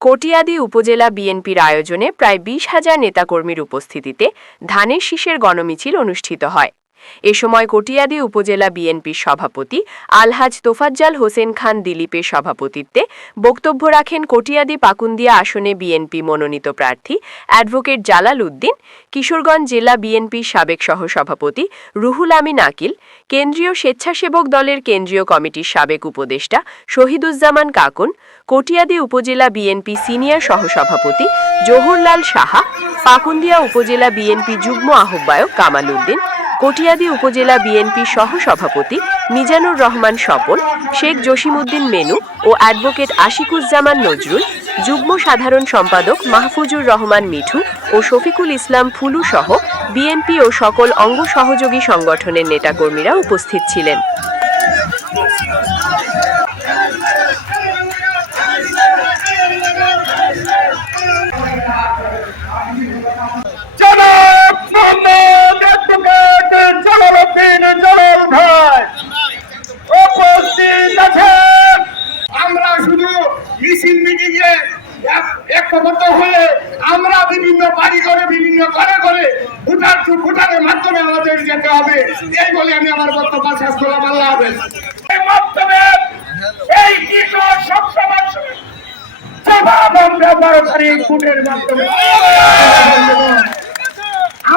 কটিয়াদী উপজেলা বিএনপির আয়োজনে প্রায় ২০,০০০ নেতাকর্মীর উপস্থিতিতে ধানের শীষের গণমিছিল অনুষ্ঠিত হয়। এ সময় কটিয়াদী উপজেলা বিএনপির সভাপতি আলহাজ তোফাজ্জল হোসেন খান দিলীপের সভাপতিত্বে বক্তব্য রাখেন কটিয়াদী পাকুন্দিয়া আসনে বিএনপি মনোনীত প্রার্থী অ্যাডভোকেট জালাল উদ্দিন, কিশোরগঞ্জ জেলা বিএনপির সাবেক সহসভাপতি রুহুল আমিন আকিল, কেন্দ্রীয় স্বেচ্ছাসেবক দলের কেন্দ্রীয় কমিটির সাবেক উপদেষ্টা শহীদুজ্জামান কাকুন, কটিয়াদী উপজেলা বিএনপি সিনিয়র সহসভাপতি জহুরলাল সাহা, পাকুন্দিয়া উপজেলা বিএনপি যুগ্ম আহ্বায়ক কামাল উদ্দিন, কটিয়াদী উপজেলা বিএনপি সহসভাপতি মিজানুর রহমান স্বপন, শেখ জসিমউদ্দিন মেনু ও অ্যাডভোকেট আশিকুজ্জামান নজরুল, যুগ্ম সাধারণ সম্পাদক মাহফুজুর রহমান মিঠু ও শফিকুল ইসলাম ফুলু সহ বিএনপি ও সকল অঙ্গ সহযোগী সংগঠনের নেতাকর্মীরা উপস্থিত ছিলেন। আমরা শুধু মিছিল মিটিংয়ে ঐক্যবদ্ধ হয়ে আমরা বিভিন্ন বাড়ি করে বিভিন্ন ঘরে ঘরে ভোটারের মাধ্যমে আমাদের যেতে হবে, এই বলে আমি আমার বক্তব্য শেষ করলাম। আল্লাহ হাফেজ। এই বক্তব্যে এই কিশোর সবসময় ভোটের মাধ্যমে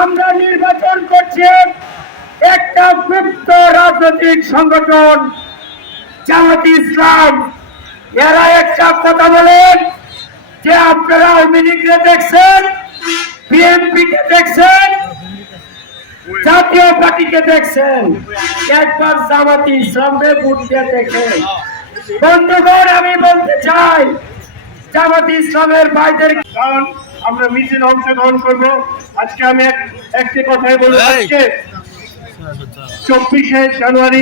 আমরা নির্বাচন করছি একটা গুপ্ত রাজনৈতিক সংগঠন জামাত ইসলাম। এরা একটা কথা বলেন যে আপনারা আওয়ামী লীগকে দেখছেন, বিএনপি কে দেখছেন, জাতীয় পার্টিকে দেখছেন, একবার জামাত ইসলামকে ভোট দিয়ে দেখেন। বন্ধুগণ, আমি বলতে চাই জামাত ইসলামের ভাইদের আমরা মিছিল অংশগ্রহণ করবো। আজকে আমি একটি কথাই বলবো, আজকে 24শে জানুয়ারি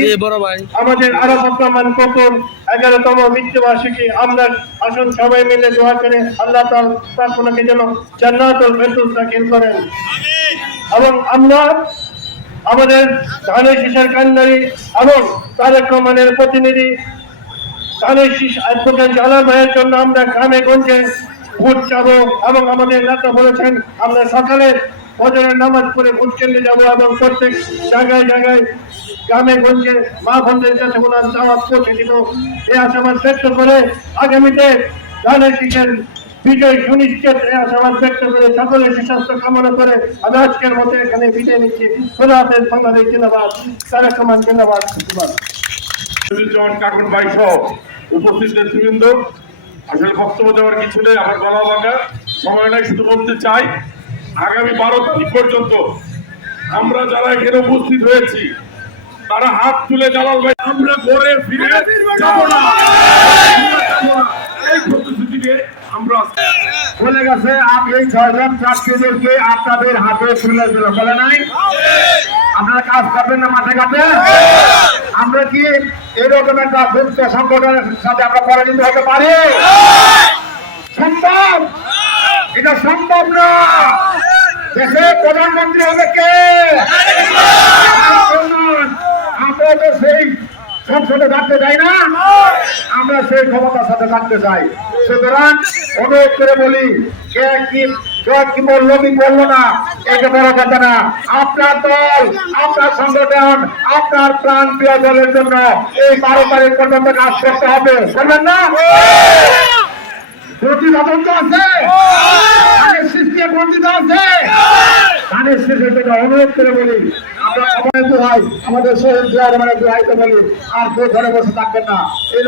আমাদের আরাফাত রহমান খোকন 11তম মৃত্যুবার্ষিকী। আমরা আসুন সবাই মিলে দোয়া করে আল্লাহ তাআলা যেন জান্নাতুল ফেরদৌস দাখিল করেন। এবং আমরা আমাদের ধানের শীষের কান্ডারি এবং তারেক রহমানের প্রতিনিধি ধানের শীষ অ্যাডভোকেট জালাল ভাইয়ের জন্য আমরা গ্রামে গঞ্জে ভোট চাবো। এবং আমাদের নেতা বলেছেন আমরা সকালে ফজরের নামাজ পড়ে ভোট কেন্দ্রে যাবো এবং প্রত্যেক জায়গায় জায়গায় গ্রামে গঞ্জে মা বোনদের কাছে ওনার দাওয়াত পৌঁছে দিব। এই আশাবাদ ব্যক্ত করে আগামীতে ধানের শীষের বিজয় সুনিশ্চিত এই আশাবাদ ব্যক্ত করে সকলের সুস্বাস্থ্য কামনা করে আমি আজকের মতো এখানে বিদায় নিচ্ছি। খোদা হাফেজ। বাংলাদেশ জিন্দাবাদ। তারেক রহমান জিন্দাবাদ। কাকুন ভাই সহ উপস্থিত নেতৃবৃন্দ, আসলে বক্তব্য দেওয়ার কিছু নেই, আমার গলা ভাঙা সময় নাই। শুধু বলতে চাই আগামী 12 তারিখ পর্যন্ত আমরা যারা এখানে উপস্থিত হয়েছি তারা হাত তুলে জালাল ভাই আমরা ঘরে ফিরে যাব না, এই প্রতিশ্রুতি দিয়ে আমরা বলে গেছে আমি এই 6 জন প্রার্থীদেরকে আপনাদের হাতে তুলে দিল বলে নাই। আপনারা কাজ করবেন না মাঠে ঘাটে। আমরা কি এরকম একটা গুপ্ত সংগঠনের সাথে আমরা পরাজিত হতে পারি? সম্ভব? এটা সম্ভব না। দেশের প্রধানমন্ত্রী হবে কে? আমরা তো সেই সংসদে থাকতে চাই না, আমরা সেই ক্ষমতার সাথে থাকতে চাই। সুতরাং অনুরোধ করে বলি, কে কি বললো কি বললো না এটা বড় কথা না। আপনার দল, আপনার সংগঠন, আপনার প্রাণ প্রিয় দলের জন্য এই 12 তারিখ পর্যন্ত কাজ করতে হবে, বলবেন না? প্রতিবাদন তো আছে, সৃষ্টি বঞ্চিত আছে। ধানের শীষের জন্য অনুরোধ করে বলি, আমরা সবাই দোহাই, আমাদের শহীদ মানে দোহাইতে বলি, আর কেউ ঘরে বসে থাকবেন না। এই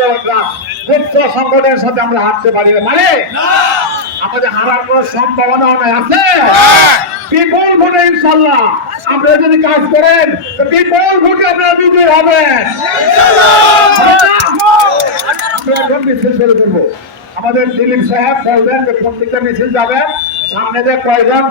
গুপ্ত সংগঠনের সাথে আমরা হাঁটতে পারি না, মানে আমাদের হারার কোনো সম্ভাবনা নয়, আছে বিপুল ভোটে ইনশাল্লাহ। আপনারা যদি কাজ করেন তো বিপুল ভোটে আপনারা বিজয়ী হবেন। আমরা এখন মিছিল শুরু করবো। আমাদের দিলীপ সাহেব বলবেন যে প্রত্যেকটা মিছিল যাবেন, সামনে যে কয়জন